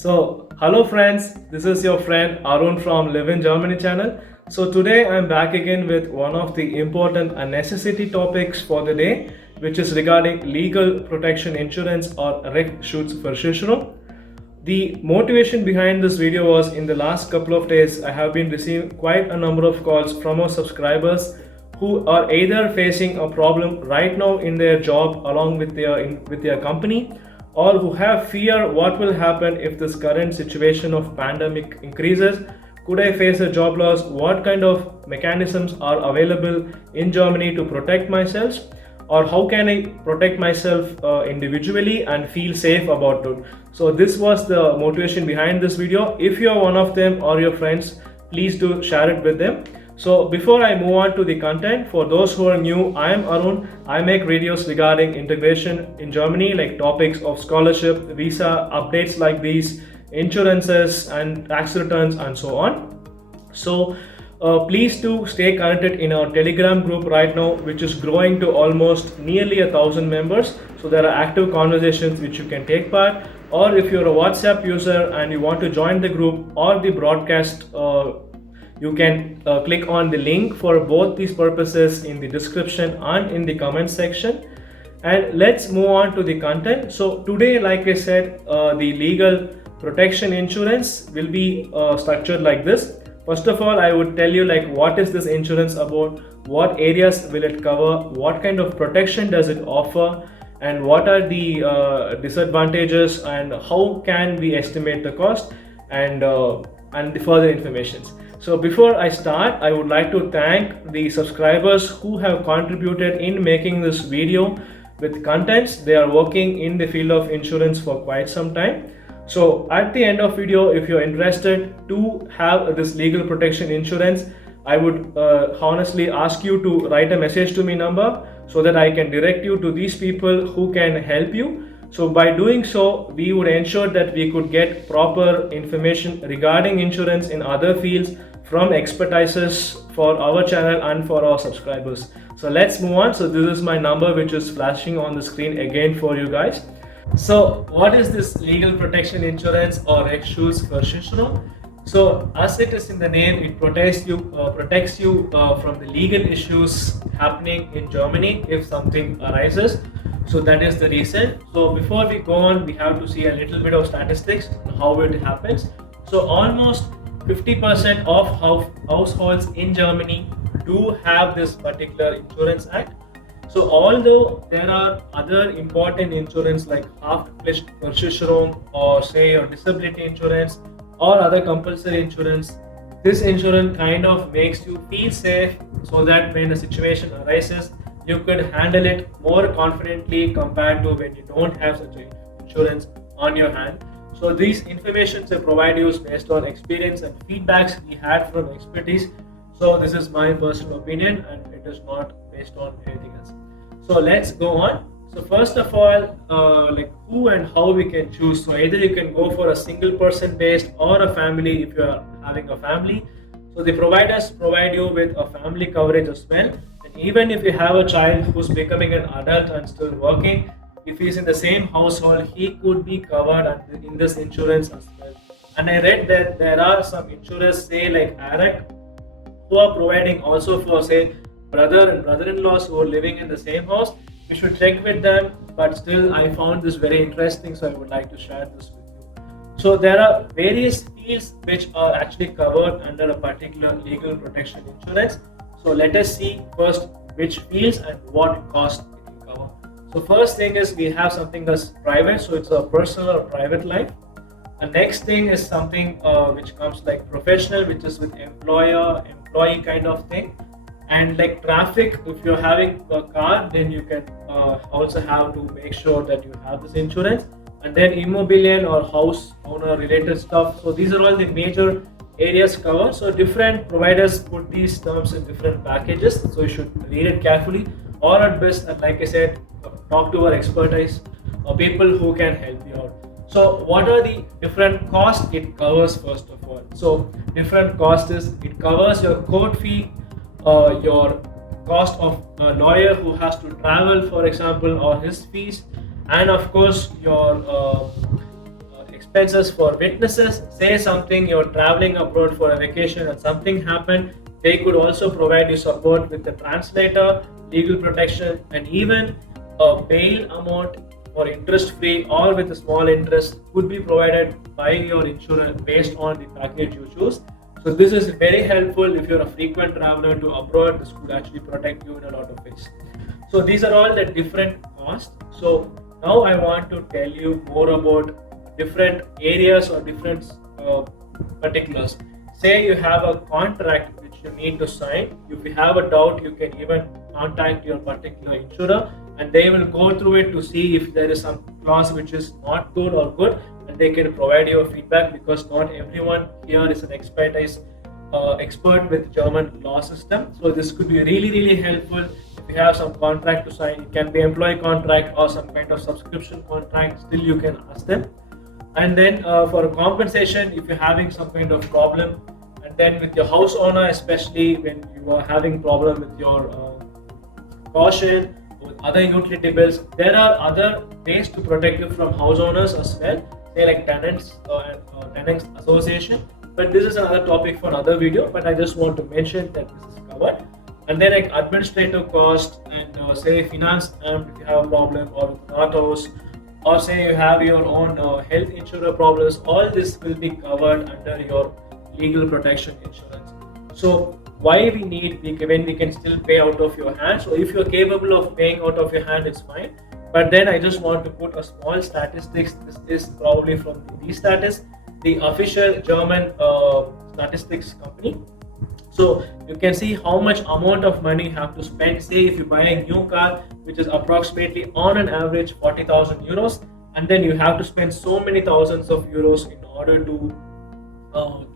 Hello friends, this is your friend Arun from Live in Germany channel. So today I'm back again with one of the important and necessity topics for the day, which is regarding legal protection insurance or Rechtsschutz Versicherung. The motivation behind this video was in the last couple of days I have been receiving quite a number of calls from our subscribers who are either facing a problem right now in their job along with their company, or who have fear what will happen if this current situation of pandemic increases. Could I face a job loss? What kind of mechanisms are available in Germany to protect myself? Or how can I protect myself individually and feel safe about it? So this was the motivation behind this video. If you are one of them or your friends, please do share it with them. So before I move on to the content, for those who are new, I am Arun. I make videos regarding integration in Germany, like topics of scholarship, visa, updates like these, insurances and tax returns and so on. So please do stay connected in our Telegram group right now, which is growing to almost nearly 1,000 members. So there are active conversations which you can take part. Or if you're a WhatsApp user and you want to join the group or the broadcast, you can click on the link for both these purposes in the description and in the comment section. And let's move on to the content. So today, like I said, the legal protection insurance will be structured like this. First of all, I would tell you like what is this insurance about, what areas will it cover, what kind of protection does it offer, and what are the disadvantages, and how can we estimate the cost, and the further informations. So before I start, I would like to thank the subscribers who have contributed in making this video with contents. They are working in the field of insurance for quite some time. So at the end of video, if you're interested to have this legal protection insurance, I would honestly ask you to write a message to me number so that I can direct you to these people who can help you. So by doing so, we would ensure that we could get proper information regarding insurance in other fields from expertises for our channel and for our subscribers. So let's move on. So this is my number which is flashing on the screen again for you guys. So what is this legal protection insurance or Rechtsschutz Versicherung? So as it is in the name, it protects you from the legal issues happening in Germany if something arises. So that is the reason. So before we go on, we have to see a little bit of statistics on how it happens. So almost 50% of households in Germany do have this particular insurance act. So although there are other important insurance like Haftpflichtversicherung or say your disability insurance or other compulsory insurance, this insurance kind of makes you feel safe so that when a situation arises, you could handle it more confidently compared to when you don't have such an insurance on your hand. So these informations I provide you is based on experience and feedbacks we had from expertise. So this is my personal opinion and it is not based on anything else. So let's go on. So first of all, like who and how we can choose. So either you can go for a single person based or a family if you are having a family. So the providers provide you with a family coverage as well. And even if you have a child who's becoming an adult and still working, if he's in the same household, he could be covered in this insurance as well. And I read that there are some insurers, say like ARAG, who are providing also for say brother and brother-in-laws who are living in the same house. We should check with them, but still I found this very interesting, so I would like to share this with you. So there are various fields which are actually covered under a particular legal protection insurance. So let us see first which fields and what cost it can cover. So first thing is we have something that's private, so it's a personal or private life. The next thing is something which comes like professional, which is with employee kind of thing. And like traffic, if you're having a car, then you can also have to make sure that you have this insurance. And then immobilian or house owner related stuff. So these are all the major areas covered. So different providers put these terms in different packages. So you should read it carefully, or at best, like I said, talk to our expertise or people who can help you out. So what are the different costs it covers first of all? So different cost is it covers your court fee, your cost of a lawyer who has to travel, for example, or his fees, and of course your expenses for witnesses. Say something, you're traveling abroad for a vacation and something happened, they could also provide you support with the translator, legal protection, and even a bail amount for interest free or with a small interest could be provided by your insurer based on the package you choose. So this is very helpful if you're a frequent traveler to abroad. This could actually protect you in a lot of ways. So these are all the different costs. So now I want to tell you more about different areas or different particulars. Say you have a contract which you need to sign. If you have a doubt, you can even contact your particular insurer and they will go through it to see if there is some clause which is not good or good, and they can provide you a feedback, because not everyone here is an expert with German law system. So this could be really helpful. If you have some contract to sign, it can be employee contract or some kind of subscription contract, still you can ask them. And then for a compensation, if you're having some kind of problem, and then with your house owner, especially when you are having problem with your caution, with other utility bills, there are other ways to protect you from house owners as well, say like tenants and tenants association. But this is another topic for another video, but I just want to mention that this is covered. And then like administrative cost and say finance if you have a problem, or with autos, or say you have your own health insurance problems, all this will be covered under your legal protection insurance. So why we need, when we can still pay out of your hand. So if you're capable of paying out of your hand, it's fine. But then I just want to put a small statistics. This is probably from the status, the official German statistics company. So you can see how much amount of money you have to spend. Say if you buy a new car, which is approximately on an average 40,000 euros, and then you have to spend so many thousands of euros in order to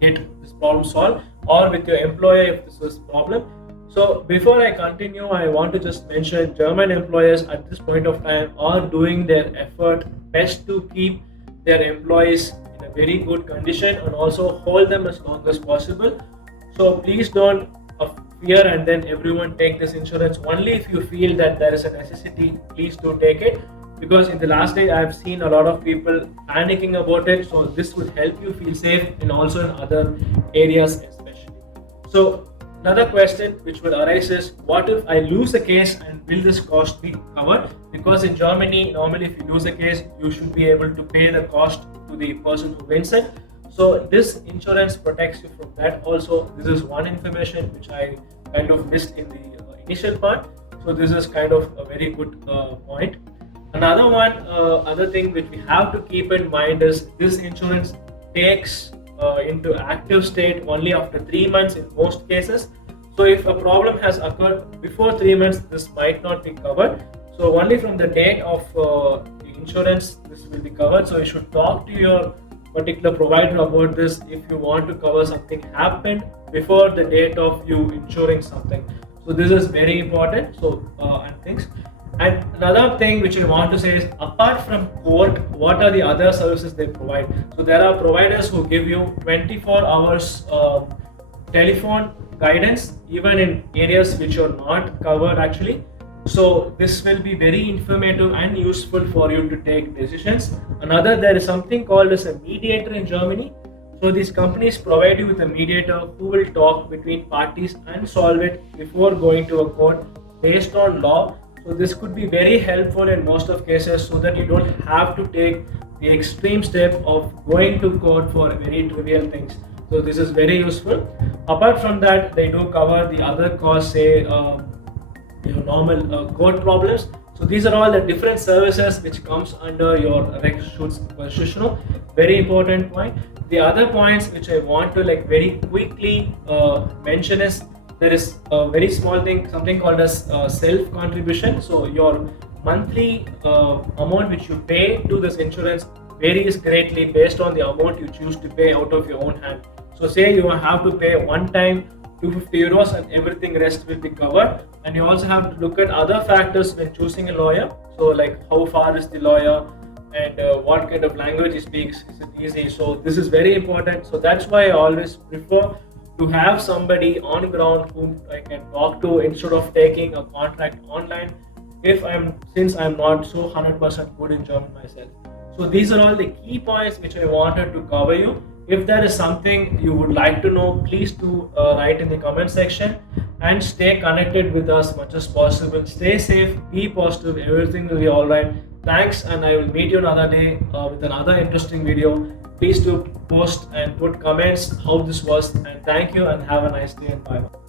get this problem solved, or with your employer if this is a problem. So before I continue, I want to just mention German employers at this point of time are doing their effort best to keep their employees in a very good condition and also hold them as long as possible. So please don't fear and then everyone take this insurance. Only if you feel that there is a necessity, please do take it. Because in the last day, I have seen a lot of people panicking about it. So this would help you feel safe, and also in other areas especially. So another question which will arise is, what if I lose a case and will this cost be covered? Because in Germany, normally if you lose a case, you should be able to pay the cost to the person who wins it. So this insurance protects you from that also. This is one information which I kind of missed in the initial part. So this is kind of a very good point. Another one, other thing which we have to keep in mind is this insurance takes into active state only after 3 months in most cases. So if a problem has occurred before 3 months, this might not be covered. So only from the date of the insurance, this will be covered. So you should talk to your particular provider about this if you want to cover something happened before the date of you insuring something. So this is very important. So and things. And another thing which I want to say is, apart from court, what are the other services they provide? So there are providers who give you 24 hours telephone guidance, even in areas which are not covered actually. So this will be very informative and useful for you to take decisions. Another, there is something called as a mediator in Germany. So these companies provide you with a mediator who will talk between parties and solve it before going to a court based on law. So this could be very helpful in most of cases, so that you don't have to take the extreme step of going to court for very trivial things. So this is very useful. Apart from that, they do cover the other costs, say normal court problems. So these are all the different services which comes under your Rechtsschutz Versicherung. Very important point. The other points which I want to very quickly mention is, there is a very small thing, something called as self-contribution. So your monthly amount which you pay to this insurance varies greatly based on the amount you choose to pay out of your own hand. So say you have to pay one time 250 euros and everything rest will be covered. And you also have to look at other factors when choosing a lawyer. So like how far is the lawyer, and what kind of language he speaks, is it easy? So this is very important. So that's why I always prefer to have somebody on ground whom I can talk to instead of taking a contract online, since I'm not so 100% good in German myself. So these are all the key points which I wanted to cover you. If there is something you would like to know, please do write in the comment section, and stay connected with us much as possible. Stay safe, be positive, everything will be alright. Thanks, and I will meet you another day with another interesting video. Please do post and put comments how this was, and thank you and have a nice day and bye.